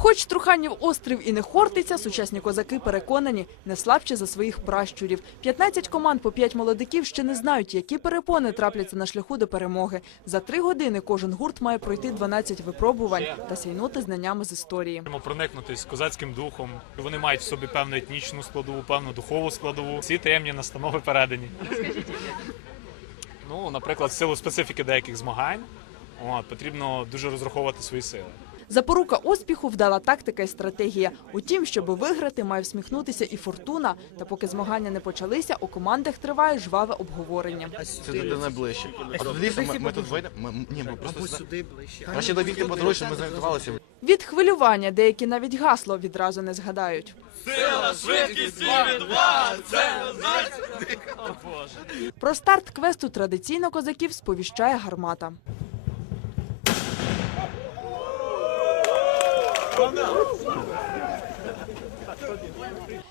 Хоч Труханів острів і не хортиться, сучасні козаки переконані, не слабші за своїх пращурів. 15 команд по 5 молодиків ще не знають, які перепони трапляться на шляху до перемоги. За три години кожен гурт має пройти 12 випробувань та сяйнути знаннями з історії. Можемо проникнутись козацьким духом. Вони мають в собі певну етнічну складову, певну духову складову. Всі таємні настанови передані. Ну, наприклад, силу специфіки деяких змагань от, потрібно дуже розраховувати свої сили. Запорука успіху вдала тактика і стратегія. Утім, щоб виграти, має всміхнутися і фортуна. Та поки змагання не почалися, у командах триває жваве обговорення. Це туди найближче. А ми, ми тут вийдемо. Ми, ні, ми просто сюди ближче. Краще добігти по ми зорієнтувалися. Від хвилювання деякі навіть гасло відразу не згадають. Про старт квесту традиційно козаків сповіщає гармата.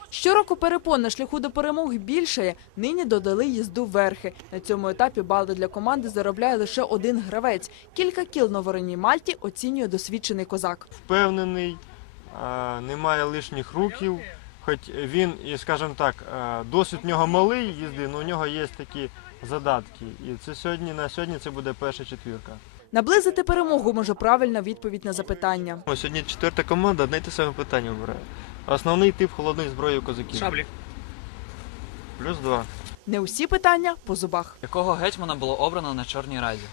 Щороку перепон на шляху до перемоги більшає. Нині додали їзду верхи. На цьому етапі бали для команди заробляє лише один гравець. Кілька кіл на вороній Мальті оцінює досвідчений козак. впевнений, немає лишніх руків. Хоч він, і скажімо так, досвід в нього малий їзди, але у нього є такі задатки. І це сьогодні на сьогодні це буде перша четвірка. Наблизити перемогу може правильна відповідь на запитання. Ось Сьогодні четверта команда, одне й те саме питання обирає. Основний тип холодної зброї у козаків. Шаблі. Плюс два. Не усі питання по зубах. Якого гетьмана було обрано на Чорній Раді?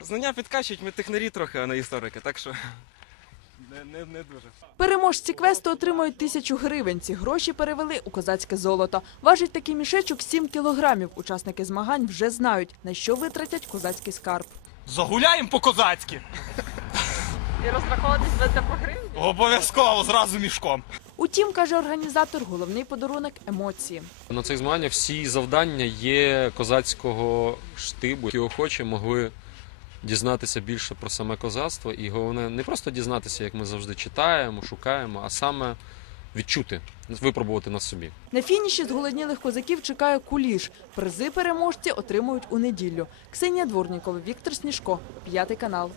Знання підкачують, ми технарі трохи, а не історики, так що не, не, не дуже. Переможці квесту отримують тисячу гривень. Ці гроші перевели у козацьке золото. Важить такий мішечок 7 кілограмів. Учасники змагань вже знають, на що витратять козацький скарб. Загуляємо по-козацьки! І розраховуватись будете по гривні? Обов'язково зразу мішком. Утім, каже організатор, головний подарунок емоції. На цих змаганнях всі завдання є козацького штибу, які охочі могли дізнатися більше про саме козацтво. І головне не просто дізнатися, як ми завжди читаємо, шукаємо, а саме відчути, випробувати на собі. На фініші зголоднілих козаків чекає куліш. Призи переможці отримують у неділю. Ксенія Дворнікова, Віктор Сніжко, п'ятий канал.